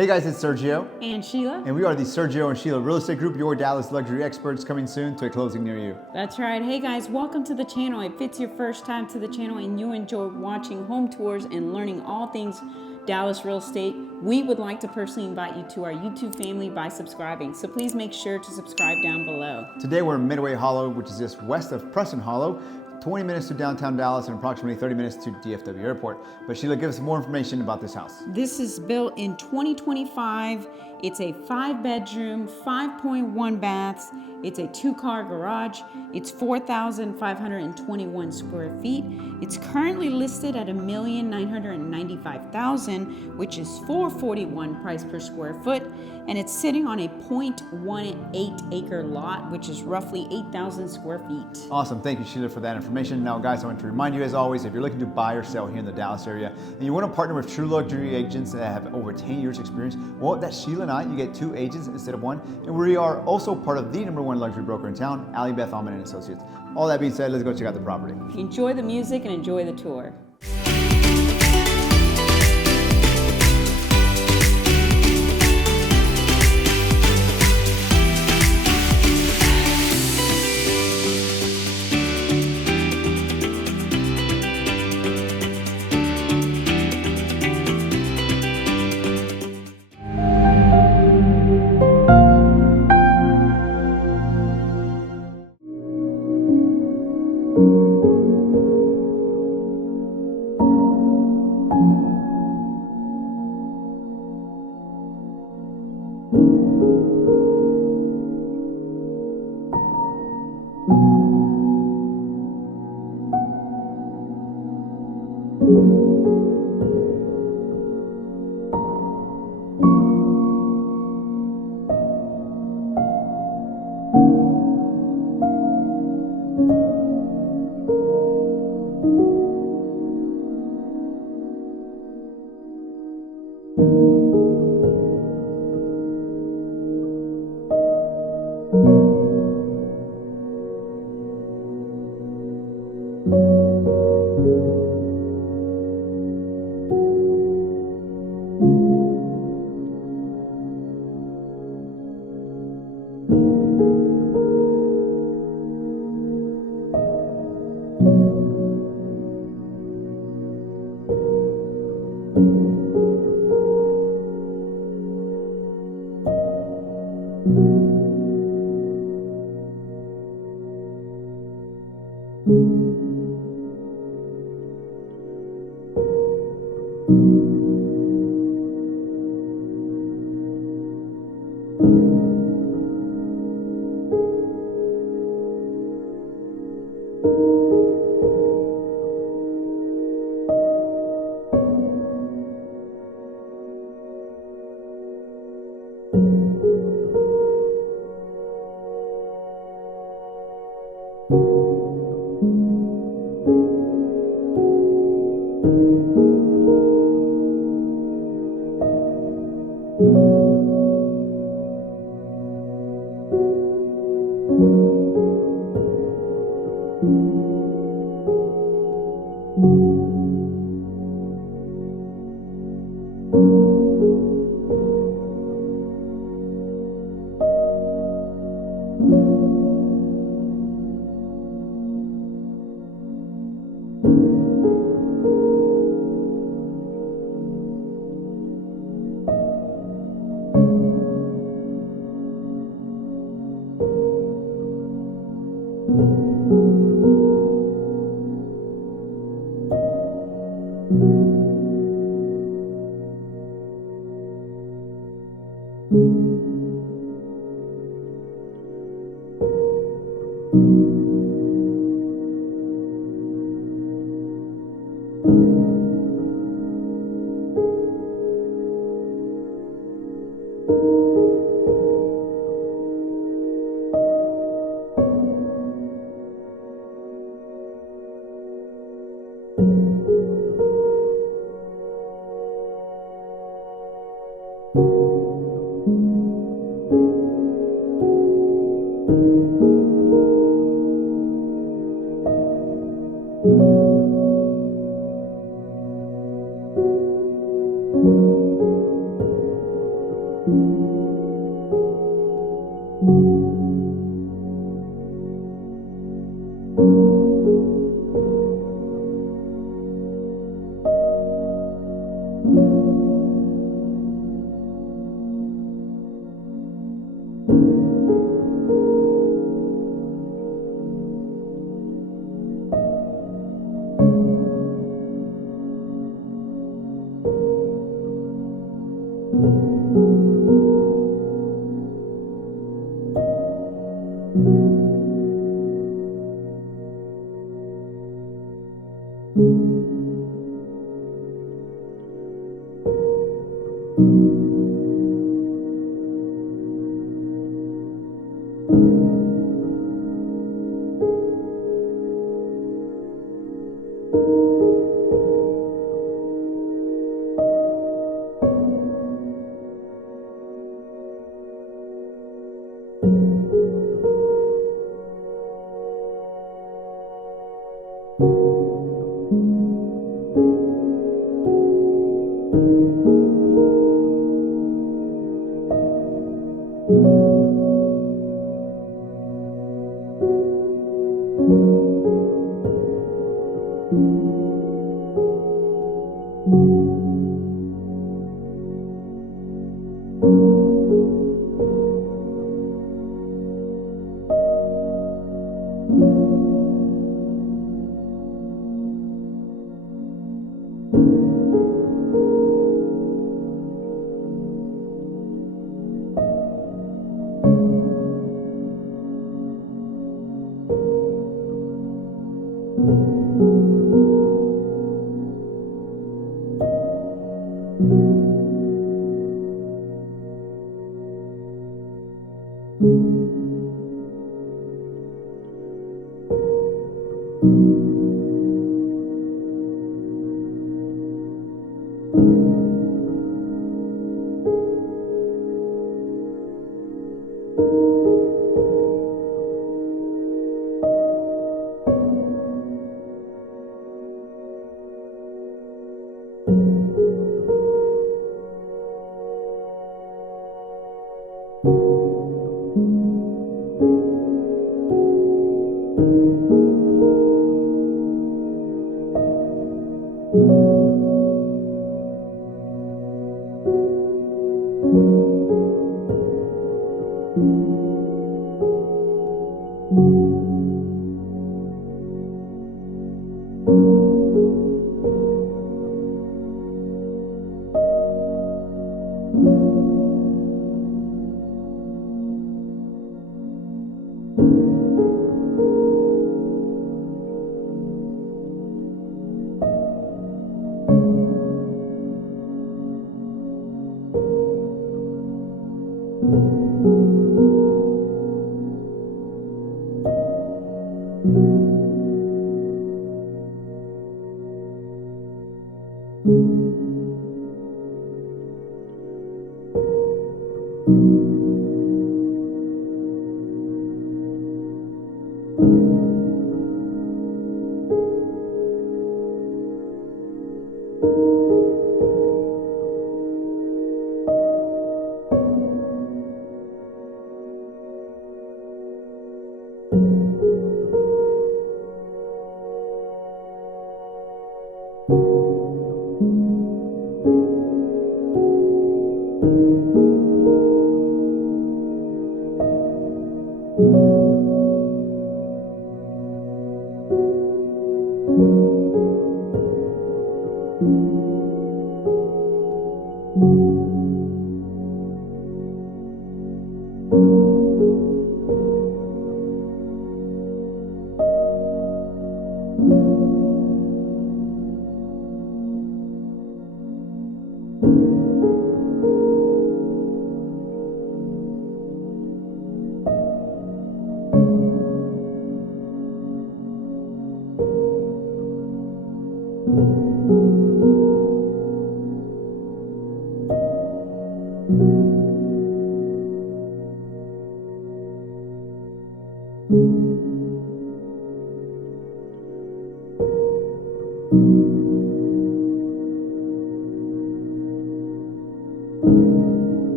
Hey guys, it's Sergio. And Sheila. And we are the Sergio and Sheila Real Estate Group, your Dallas luxury experts, coming soon to a closing near you. That's right. Hey guys, welcome to the channel. If it's your first time to the channel and you enjoy watching home tours and learning all things Dallas real estate, we would like to personally invite you to our YouTube family by subscribing. So please make sure to subscribe down below. Today we're in Midway Hollow, which is just west of Preston Hollow, 20 minutes to downtown Dallas and approximately 30 minutes to DFW Airport. But Sheila, give us more information about this house. This is built in 2025. It's a 5-bedroom, 5.1 baths. It's a 2-car garage. It's 4,521 square feet. It's currently listed at $1,995,000, which is $441 price per square foot. And it's sitting on a 0.18 acre lot, which is roughly 8,000 square feet. Awesome. Thank you, Sheila, for that information. Now, guys, I want to remind you, as always, if you're looking to buy or sell here in the Dallas area and you want to partner with true luxury agents that have over 10 years experience, well, that's Sheila and I. You get 2 agents instead of 1. And we are also part of the #1 luxury broker in town, Ali Beth Alman and Associates. All that being said, let's go check out the property. Enjoy the music and enjoy the tour.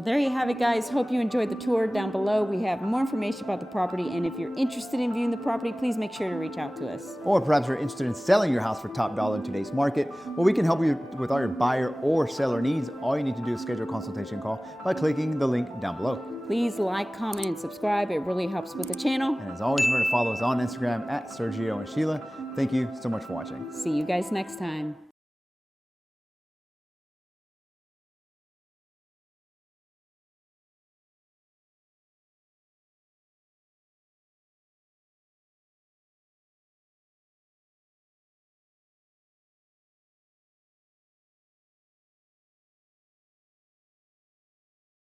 Well, there you have it, guys. Hope you enjoyed the tour. Down below, we have more information about the property, and if you're interested in viewing the property, please make sure to reach out to us. Or perhaps you're interested in selling your house for top dollar in today's market. Well, we can help you with all your buyer or seller needs. All you need to do is schedule a consultation call by clicking the link down below. Please like, comment, and subscribe. It really helps with the channel. And as always, remember to follow us on Instagram at Sergio and Sheila. Thank you so much for watching. See you guys next time.